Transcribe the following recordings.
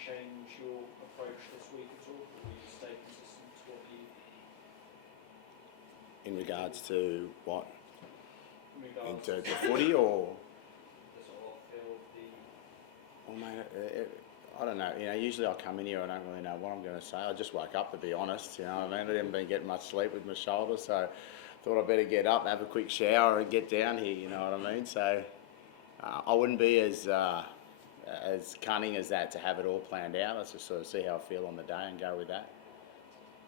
change your approach this week at all, or will you stay consistent to what you... In regards to what? In regards Into the footy or? The sort of field, Well, mate, I don't know. Usually I come in here, I don't really know what I'm going to say. I just woke up, to be honest. You know what I mean? I haven't been getting much sleep with my shoulder, so thought I'd better get up, have a quick shower, and get down here. You know what I mean? So I wouldn't be as cunning as that to have it all planned out. Let's just sort of see how I feel on the day and go with that.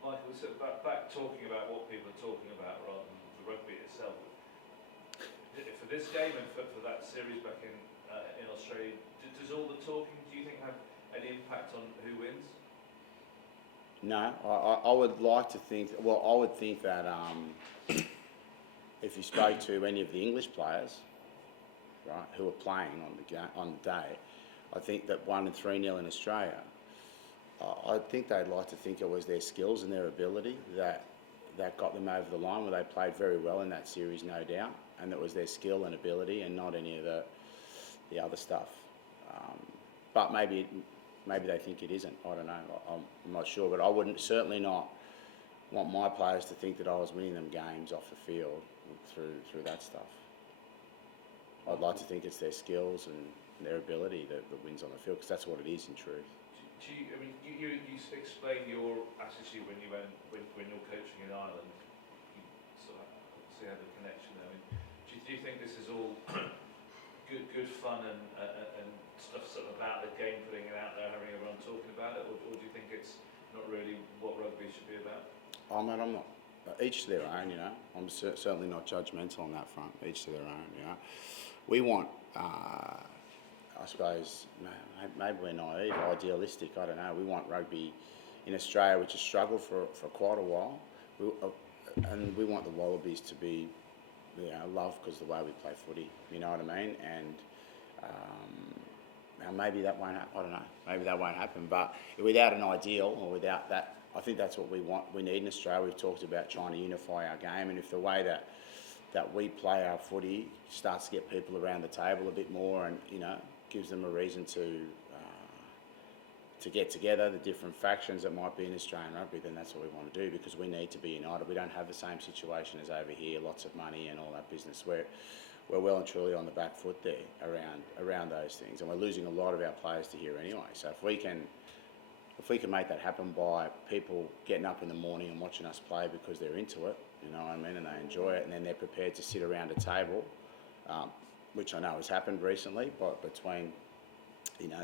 Michael, so back talking about what people are talking about rather than the rugby itself. For this game and for that series back in Australia, does all the talking, do you think, have any impact on who wins? No, I would like to think. Well, I would think that if you spoke to any of the English players, right, who are playing on the day, I think that 1 and 3-0 in Australia. I think they'd like to think it was their skills and their ability that got them over the line, where they played very well in that series, no doubt, and that was their skill and ability and not any of the other stuff. But maybe they think it isn't. I don't know. I'm not sure, but I wouldn't certainly not want my players to think that I was winning them games off the field through that stuff. I'd like to think it's their skills and their ability that wins on the field, because that's what it is in truth. You explained your attitude when you're coaching in Ireland. You sort of obviously have a connection there. Do you think this is all good fun and stuff sort of about the game, putting it out there, having everyone talking about it, or do you think it's not really what rugby should be about? I'm not. Each to their own, you know. I'm certainly not judgmental on that front. Each to their own, you know. We want, I suppose, maybe we're naive, idealistic, I don't know. We want rugby in Australia, which has struggled for quite a while. And we want the Wallabies to be, loved because of the way we play footy, you know what I mean? And maybe that won't happen, I don't know. Maybe that won't happen. But without an ideal, or without that, I think that's what we need in Australia. We've talked about trying to unify our game, and if the way that we play our footy starts to get people around the table a bit more, and gives them a reason to get together, the different factions that might be in Australian rugby, then that's what we want to do, because we need to be united. We don't have the same situation as over here, lots of money and all that business. We're well and truly on the back foot there around those things, and we're losing a lot of our players to here anyway. So if we can make that happen by people getting up in the morning and watching us play because they're into it, you know what I mean, and they enjoy it, and then they're prepared to sit around a table, which I know has happened recently, but between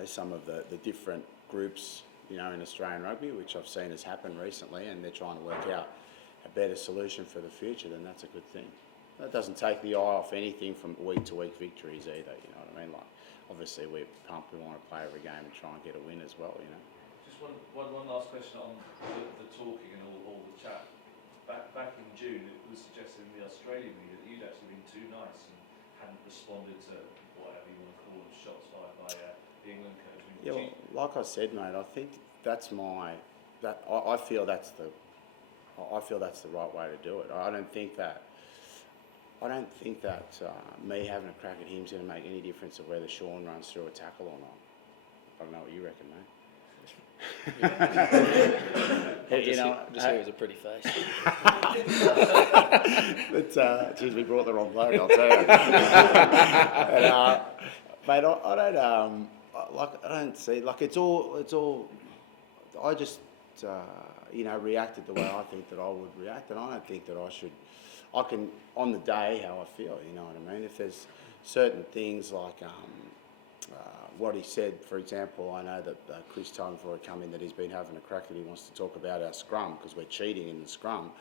some of the different groups in Australian rugby, which I've seen has happened recently, and they're trying to work out a better solution for the future, then that's a good thing. That doesn't take the eye off anything from week to week victories either, you know what I mean? Like, obviously we're pumped, we want to play every game and try and get a win as well, you know. Just one last question on the talking and all the chat. Back in June, it was suggested in the Australian media that you'd actually been too nice and hadn't responded to whatever you want to call them, shots fired by the England coach. Yeah, well, like I said, mate, I think that's I feel that's the right way to do it. I don't think that me having a crack at him is going to make any difference of whether Sean runs through a tackle or not. I don't know what you reckon, mate. Just here as a pretty face. But geez, we brought the wrong bloke, I'll tell you. Mate, I don't see, like, it's all. I just reacted the way I think that I would react, and I don't think that I can on the day how I feel. You know what I mean? If there's certain things like what he said, for example, I know that Chris told me before he come in that he's been having a crack, that he wants to talk about our scrum because we're cheating in the scrum.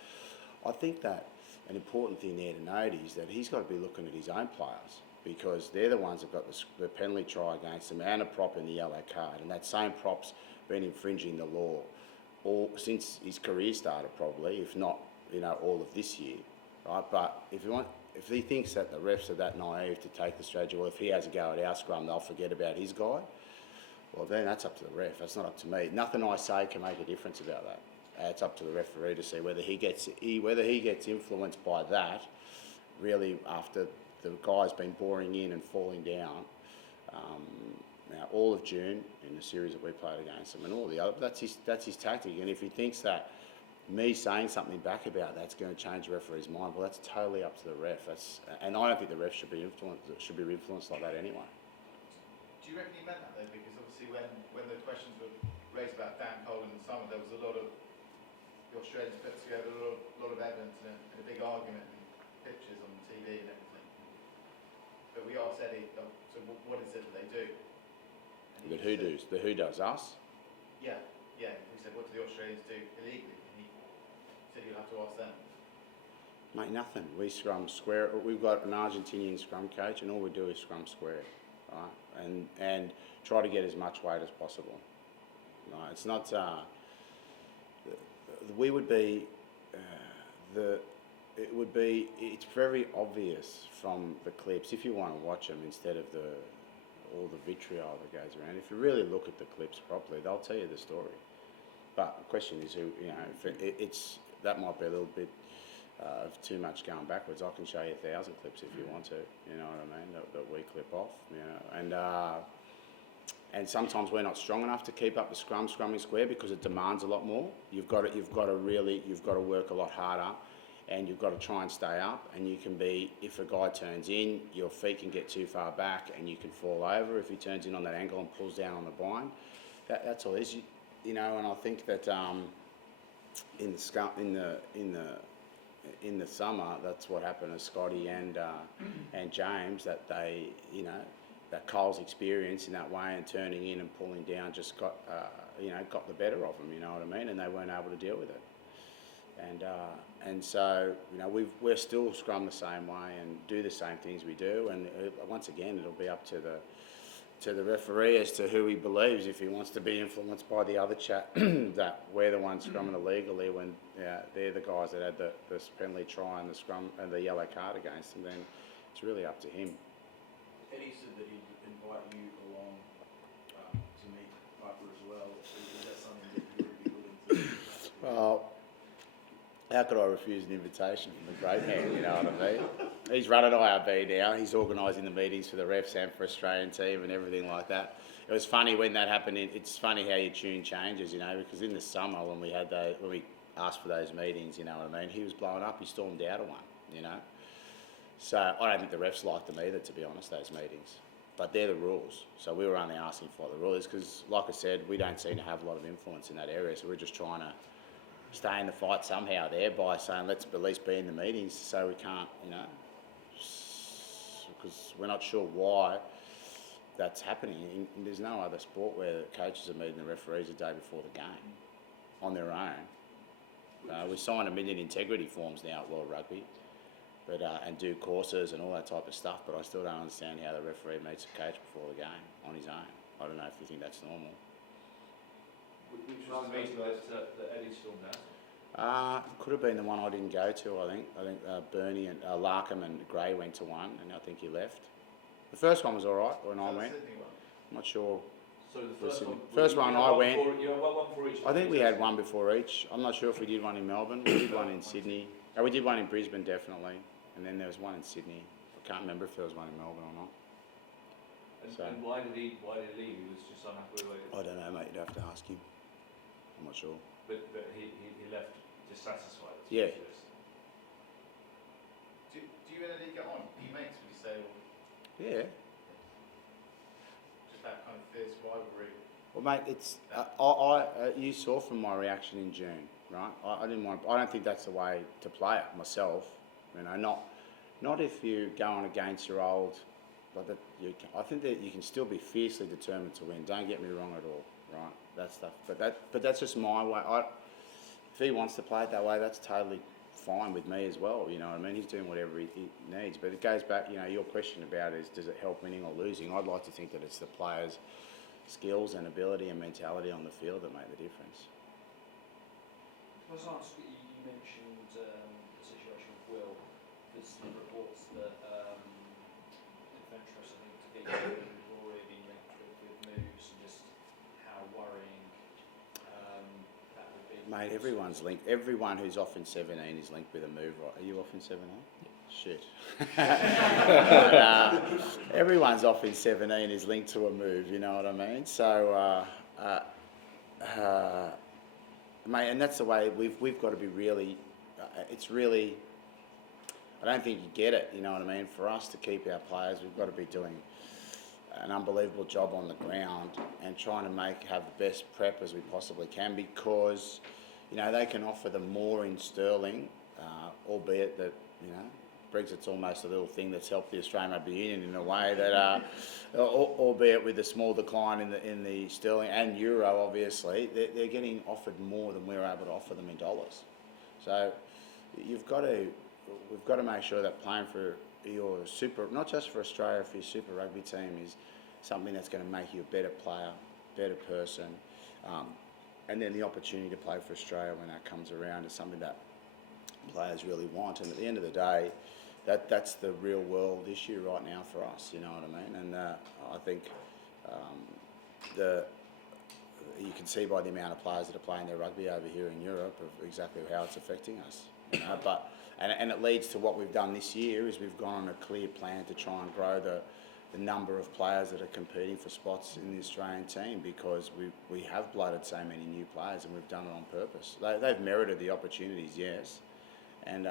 I think that an important thing there to note is that he's got to be looking at his own players, because they're the ones that got the penalty try against them and a prop in the yellow card, and that same prop's been infringing the law since his career started, probably, if not all of this year, right? But if he thinks that the refs are that naive to take the strategy, well, if he has a go at our scrum, they'll forget about his guy. Well, then that's up to the ref. That's not up to me. Nothing I say can make a difference about that. It's up to the referee to see whether he gets influenced by that. Really, after the guy's been boring in and falling down, now all of June in the series that we played against them and all the other. That's his tactic. And if he thinks that me saying something back about that's going to change the referee's mind, well, that's totally up to the ref. And I don't think the ref should be influenced like that anyway. Do you reckon he meant that though? Because obviously when the questions were raised about Dan Cole in the summer, there was a lot of the Australians put together a lot of evidence and a big argument and pictures on TV and everything. But we asked Eddie, so what is it that they do? And But who does us? Yeah. We said, what do the Australians do illegally? And he said, you'll have to ask them. Mate, nothing. We scrum square. We've got an Argentinian scrum coach, and all we do is scrum square, right? And try to get as much weight as possible. Right? It's not. We would be. It would be. It's very obvious from the clips if you want to watch them instead of all the vitriol that goes around. If you really look at the clips properly, they'll tell you the story. But the question is, who it's that might be a little bit of too much going backwards. I can show you 1,000 clips if you want to. You know what I mean? That we clip off. You know, and sometimes we're not strong enough to keep up the scrumming square because it demands a lot more. You've got to work a lot harder, and you've got to try and stay up. And you can be, if a guy turns in, your feet can get too far back, and you can fall over if he turns in on that angle and pulls down on the bind. That's all it is. You know, and I think that in the summer, that's what happened to Scotty and James. That they, you know, that Cole's experience in that way and turning in and pulling down just got the better of them. You know what I mean? And they weren't able to deal with it. And so you know we're still scrum the same way and do the same things we do. And once again, it'll be up to the referee as to who he believes. If he wants to be influenced by the other chat that we're the ones scrumming illegally when they're the guys that had the penalty try and the scrum and the yellow card against them, then it's really up to him. Eddie said that he'd invite you along to meet Piper as well. Is that something that you would be willing to do? Well, how could I refuse an invitation from the great man, you know what I mean? He's running IRB now, he's organising the meetings for the refs and for Australian team and everything like that. It was funny when that happened, it's funny how your tune changes, you know, because in the summer when we asked for those meetings, you know what I mean, he was blowing up, he stormed out of one, you know. So I don't think the refs liked them either, to be honest, those meetings. But they're the rules, so we were only asking for what the rule is because, like I said, we don't seem to have a lot of influence in that area, so we're just trying to stay in the fight somehow there by saying let's at least be in the meetings so we can't, you know, because we're not sure why that's happening. There's no other sport where the coaches are meeting the referees the day before the game on their own. We sign 1 million integrity forms now at World Rugby, but and do courses and all that type of stuff, but I still don't understand how the referee meets a coach before the game on his own. I don't know if you think that's normal. Which was the meeting that Eddie stormed out? Could have been the one I didn't go to, I think. Bernie and Larkham and Gray went to one, and I think he left. The first one was all right when I went. I'm not sure. So the first one I went. You had one for each. I think we had one before each. I'm not sure if we did one in Melbourne. We did one in Sydney. We did one in Brisbane, definitely. And then there was one in Sydney. I can't remember if there was one in Melbourne or not. And why did he leave? He was just unhappy with it. I don't know, mate. You'd have to ask him. I'm not sure. But he left dissatisfied. Yeah. Do you and Eddie get on? Are you mates, would you say? Or Yeah. just that kind of fierce rivalry? Well, mate, it's you saw from my reaction in June, right? I didn't want. I don't think that's the way to play it myself. You know, not if you go on against your old. Like that, I think that you can still be fiercely determined to win. Don't get me wrong at all, right? That stuff, but that's just my way. If he wants to play it that way, that's totally fine with me as well. You know what I mean? He's doing whatever he needs. But it goes back. You know, your question about is does it help winning or losing? I'd like to think that it's the players' skills and ability and mentality on the field that make the difference. Can I just ask, you mentioned the situation with Will. There's some reports that adventurous, I think, to get you have already been linked with moves and just how worrying that would be. Mate, everyone's linked. Everyone who's off in 17 is linked with a move. Right? Are you off in 17? Shit. But, everyone's off in 17 is linked to a move, you know what I mean? So, mate, and that's the way we've got to be really. It's really. I don't think you get it, you know what I mean? For us to keep our players, we've got to be doing an unbelievable job on the ground and trying to have the best prep as we possibly can, because, you know, they can offer them more in Sterling, albeit that, you know, Brexit's almost a little thing that's helped the Australian Rugby Union in a way that, albeit with a small decline in the sterling and euro, obviously, they're getting offered more than we're able to offer them in dollars. So we've got to make sure that playing for your super, not just for Australia, for your Super Rugby team is something that's going to make you a better player, better person, and then the opportunity to play for Australia when that comes around is something that players really want. And at the end of the day, that's the real world issue right now for us, you know what I mean? And I think you can see by the amount of players that are playing their rugby over here in Europe of exactly how it's affecting us, you know. But and it leads to what we've done this year is we've gone on a clear plan to try and grow the number of players that are competing for spots in the Australian team, because we have blooded so many new players, and we've done it on purpose. They've merited the opportunities, yes, and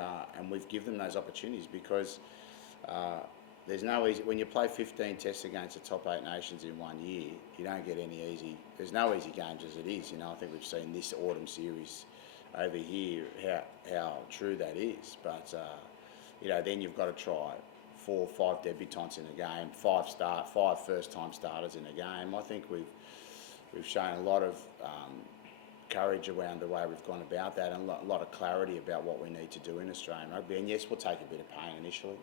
we've given them those opportunities because there's no easy, when you play 15 tests against the top 8 nations in 1 year, you don't get any easy, there's no easy games as it is, you know. I think we've seen this autumn series over here how true that is, but you know, then you've got to try 4 or 5 debutants in a game, 5 first-time starters in a game. I think we've shown a lot of courage around the way we've gone about that, and a lot of clarity about what we need to do in Australian rugby. And yes, we'll take a bit of pain initially,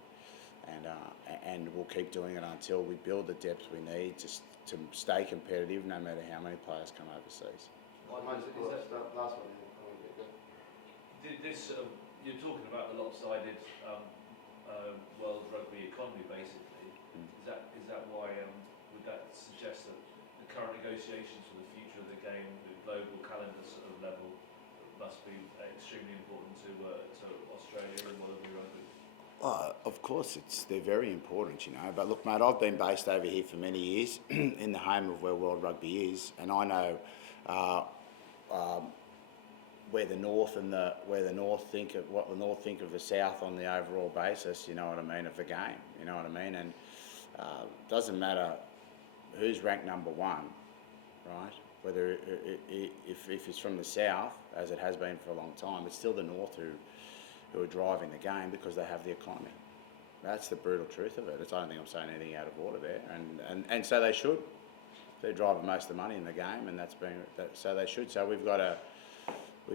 and we'll keep doing it until we build the depth we need to stay competitive, no matter how many players come overseas. Last one. This you're talking about the lopsided world rugby economy, basically. Is that why would that suggest that the current negotiations for the future of the game, the global calendar sort of level, must be extremely important to Australia and world rugby? Of course, they're very important, you know. But look, mate, I've been based over here for many years in the home of where world rugby is, and I know where the North think of the South on the overall basis, you know what I mean, of the game, you know what I mean. And doesn't matter who's ranked number 1, right? Whether if it's from the South, as it has been for a long time, it's still the North who are driving the game because they have the economy. That's the brutal truth of it. I don't think I'm saying anything out of order there, and so they should. They're driving most of the money in the game, and so they should. So we've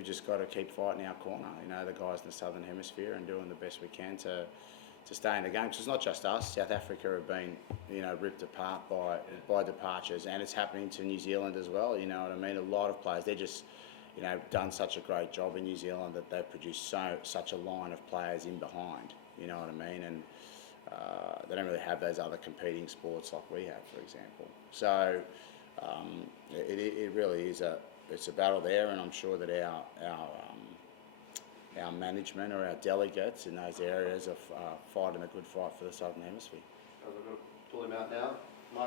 just got to keep fighting our corner, you know, the guys in the Southern Hemisphere, and doing the best we can to stay in the game. Because it's not just us. South Africa have been, you know, ripped apart by departures, and it's happening to New Zealand as well. You know what I mean? A lot of players, they're just, you know, done such a great job in New Zealand that they've produced such a line of players in behind. You know what I mean? And they don't really have those other competing sports like we have, for example. So it really is it's a battle there, and I'm sure that our management or our delegates in those areas are fighting a good fight for the Southern Hemisphere. We're going to pull him out now.